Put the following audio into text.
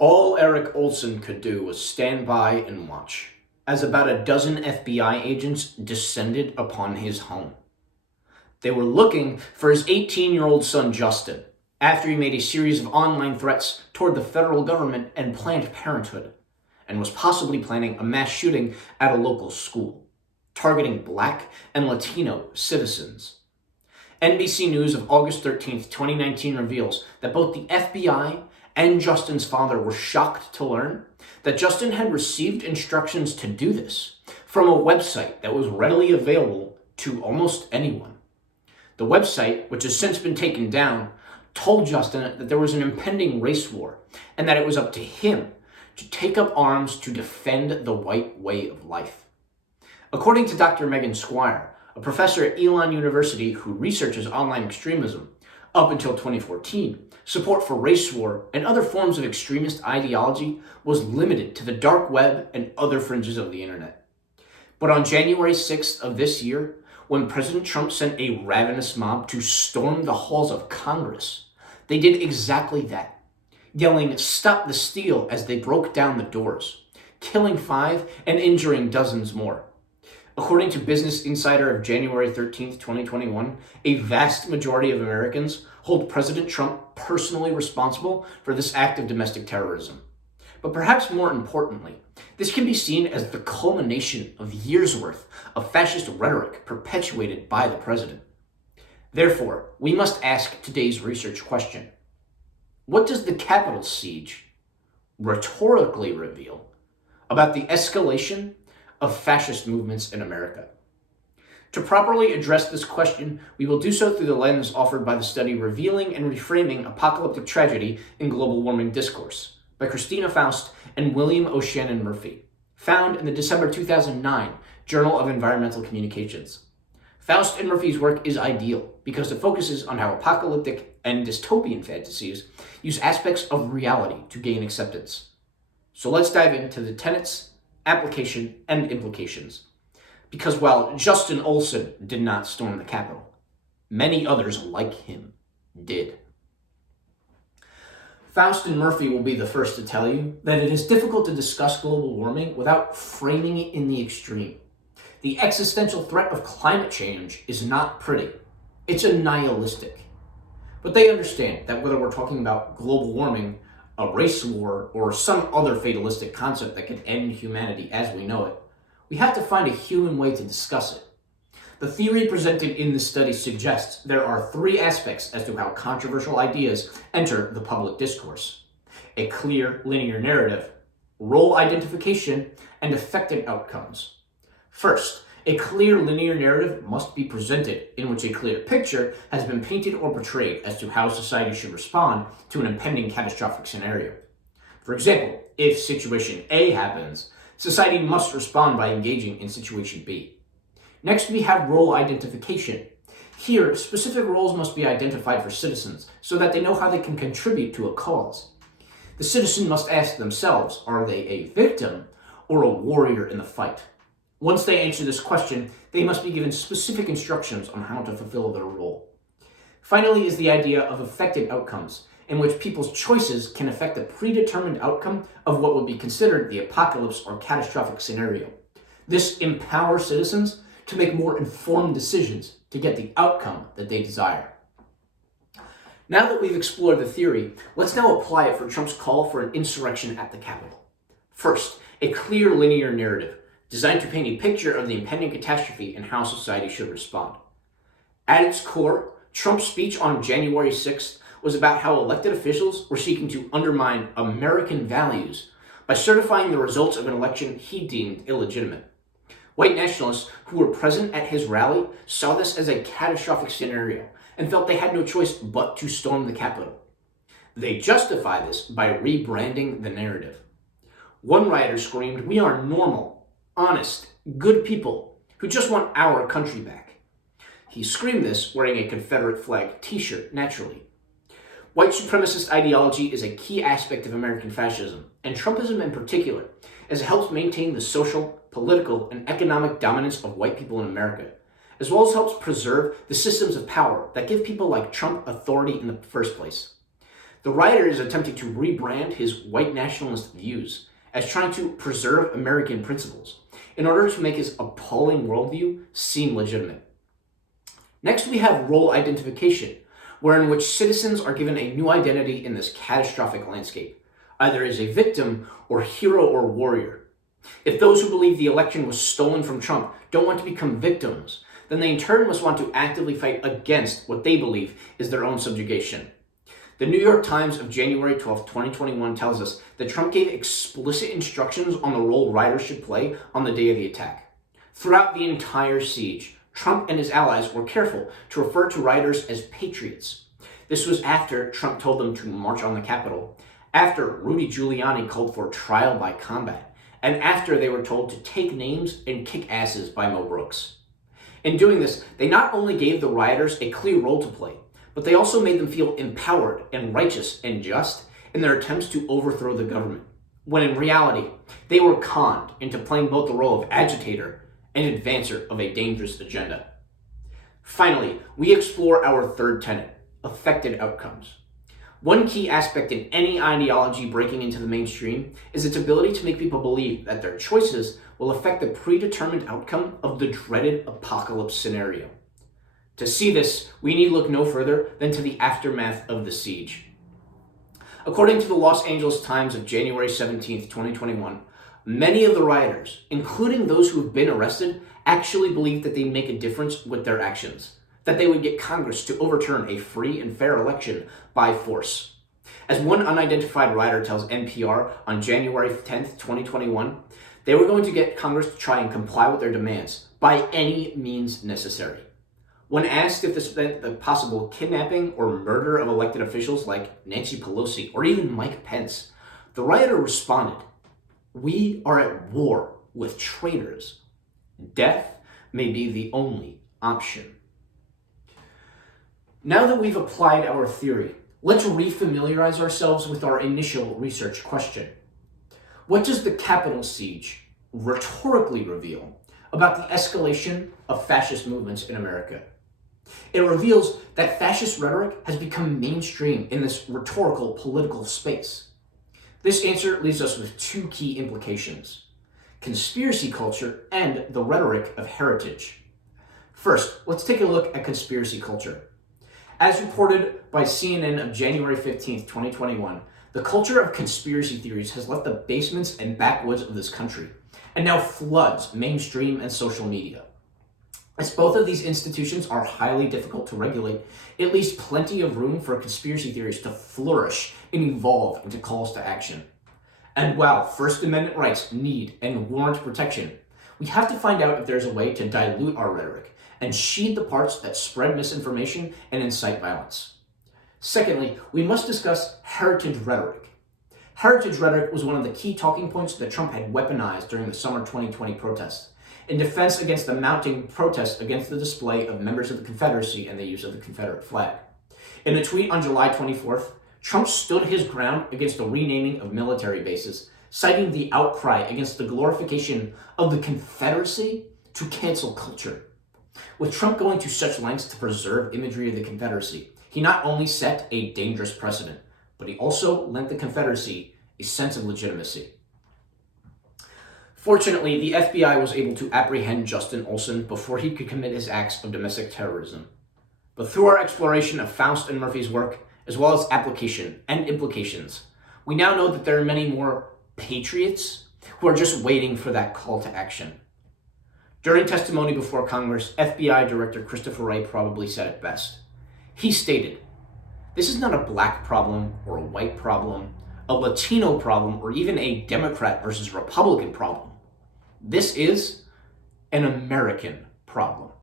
All Eric Olson could do was stand by and watch, as about a dozen FBI agents descended upon his home. They were looking for his 18-year-old son Justin, after he made a series of online threats toward the federal government and Planned Parenthood, and was possibly planning a mass shooting at a local school, targeting Black and Latino citizens. NBC News of August 13th, 2019 reveals that both the FBI and Justin's father were shocked to learn that Justin had received instructions to do this from a website that was readily available to almost anyone. The website, which has since been taken down, told Justin that there was an impending race war and that it was up to him to take up arms to defend the white way of life. According to Dr. Megan Squire, a professor at Elon University who researches online extremism, up until 2014, support for race war and other forms of extremist ideology was limited to the dark web and other fringes of the internet. But on January 6th of this year, when President Trump sent a ravenous mob to storm the halls of Congress, they did exactly that, yelling "Stop the steal" as they broke down the doors, killing 5 and injuring dozens more. According to Business Insider of January 13th, 2021, a vast majority of Americans hold President Trump personally responsible for this act of domestic terrorism. But perhaps more importantly, this can be seen as the culmination of years' worth of fascist rhetoric perpetuated by the president. Therefore, we must ask today's research question: what does the Capitol siege rhetorically reveal about the escalation of fascist movements in America? To properly address this question, we will do so through the lens offered by the study Revealing and Reframing Apocalyptic Tragedy in Global Warming Discourse by Christina Faust and William O'Shannon Murphy, found in the December 2009 Journal of Environmental Communications. Faust and Murphy's work is ideal because it focuses on how apocalyptic and dystopian fantasies use aspects of reality to gain acceptance. So let's dive into the tenets, application, and implications. Because while Justin Olson did not storm the Capitol, many others like him did. Faust and Murphy will be the first to tell you that it is difficult to discuss global warming without framing it in the extreme. The existential threat of climate change is not pretty. It's nihilistic. But they understand that whether we're talking about global warming, a race war, or some other fatalistic concept that could end humanity as we know it, we have to find a human way to discuss it. The theory presented in this study suggests there are 3 aspects as to how controversial ideas enter the public discourse: a clear linear narrative, role identification, and affected outcomes. First, a clear linear narrative must be presented in which a clear picture has been painted or portrayed as to how society should respond to an impending catastrophic scenario. For example, if situation A happens, society must respond by engaging in situation B. Next, we have role identification. Here, specific roles must be identified for citizens so that they know how they can contribute to a cause. The citizen must ask themselves, are they a victim or a warrior in the fight? Once they answer this question, they must be given specific instructions on how to fulfill their role. Finally is the idea of affected outcomes, in which people's choices can affect the predetermined outcome of what would be considered the apocalypse or catastrophic scenario. This empowers citizens to make more informed decisions to get the outcome that they desire. Now that we've explored the theory, let's now apply it for Trump's call for an insurrection at the Capitol. First, a clear linear narrative designed to paint a picture of the impending catastrophe and how society should respond. At its core, Trump's speech on January 6th was about how elected officials were seeking to undermine American values by certifying the results of an election he deemed illegitimate. White nationalists who were present at his rally saw this as a catastrophic scenario and felt they had no choice but to storm the Capitol. They justify this by rebranding the narrative. One rioter screamed, "We are normal, honest, good people who just want our country back." He screamed this wearing a Confederate flag t-shirt, naturally. White supremacist ideology is a key aspect of American fascism, and Trumpism in particular, as it helps maintain the social, political, and economic dominance of white people in America, as well as helps preserve the systems of power that give people like Trump authority in the first place. The writer is attempting to rebrand his white nationalist views as trying to preserve American principles in order to make his appalling worldview seem legitimate. Next, we have role identification, wherein which citizens are given a new identity in this catastrophic landscape, either as a victim or hero or warrior. If those who believe the election was stolen from Trump don't want to become victims, then they in turn must want to actively fight against what they believe is their own subjugation. The New York Times of January 12, 2021 tells us that Trump gave explicit instructions on the role riders should play on the day of the attack. Throughout the entire siege, Trump and his allies were careful to refer to riders as patriots. This was after Trump told them to march on the Capitol, after Rudy Giuliani called for trial by combat, and after they were told to take names and kick asses by Mo Brooks. In doing this, they not only gave the rioters a clear role to play, but they also made them feel empowered and righteous and just in their attempts to overthrow the government, when in reality, they were conned into playing both the role of agitator and advancer of a dangerous agenda. Finally, we explore our third tenet, affected outcomes. One key aspect in any ideology breaking into the mainstream is its ability to make people believe that their choices will affect the predetermined outcome of the dreaded apocalypse scenario. To see this, we need look no further than to the aftermath of the siege. According to the Los Angeles Times of January 17, 2021, many of the rioters, including those who have been arrested, actually believed that they'd make a difference with their actions, that they would get Congress to overturn a free and fair election by force. As one unidentified rioter tells NPR on January 10, 2021, they were going to get Congress to try and comply with their demands by any means necessary. When asked if this meant the possible kidnapping or murder of elected officials like Nancy Pelosi or even Mike Pence, the rioter responded, "We are at war with traitors. Death may be the only option." Now that we've applied our theory, let's refamiliarize ourselves with our initial research question. What does the Capitol siege rhetorically reveal about the escalation of fascist movements in America? It reveals that fascist rhetoric has become mainstream in this rhetorical political space. This answer leaves us with two key implications: conspiracy culture and the rhetoric of heritage. First, let's take a look at conspiracy culture. As reported by CNN of January 15, 2021, the culture of conspiracy theories has left the basements and backwoods of this country and now floods mainstream and social media. As both of these institutions are highly difficult to regulate, it leaves plenty of room for conspiracy theories to flourish and evolve into calls to action. And while First Amendment rights need and warrant protection, we have to find out if there's a way to dilute our rhetoric and sheed the parts that spread misinformation and incite violence. Secondly, we must discuss heritage rhetoric. Heritage rhetoric was one of the key talking points that Trump had weaponized during the summer 2020 protests, in defense against the mounting protests against the display of members of the Confederacy and the use of the Confederate flag. In a tweet on July 24th, Trump stood his ground against the renaming of military bases, citing the outcry against the glorification of the Confederacy to cancel culture. With Trump going to such lengths to preserve imagery of the Confederacy, he not only set a dangerous precedent, but he also lent the Confederacy a sense of legitimacy. Fortunately, the FBI was able to apprehend Justin Olson before he could commit his acts of domestic terrorism. But through our exploration of Faust and Murphy's work, as well as application and implications, we now know that there are many more patriots who are just waiting for that call to action. During testimony before Congress, FBI Director Christopher Wray probably said it best. He stated, "This is not a black problem or a white problem, a Latino problem, or even a Democrat versus Republican problem. This is an American problem."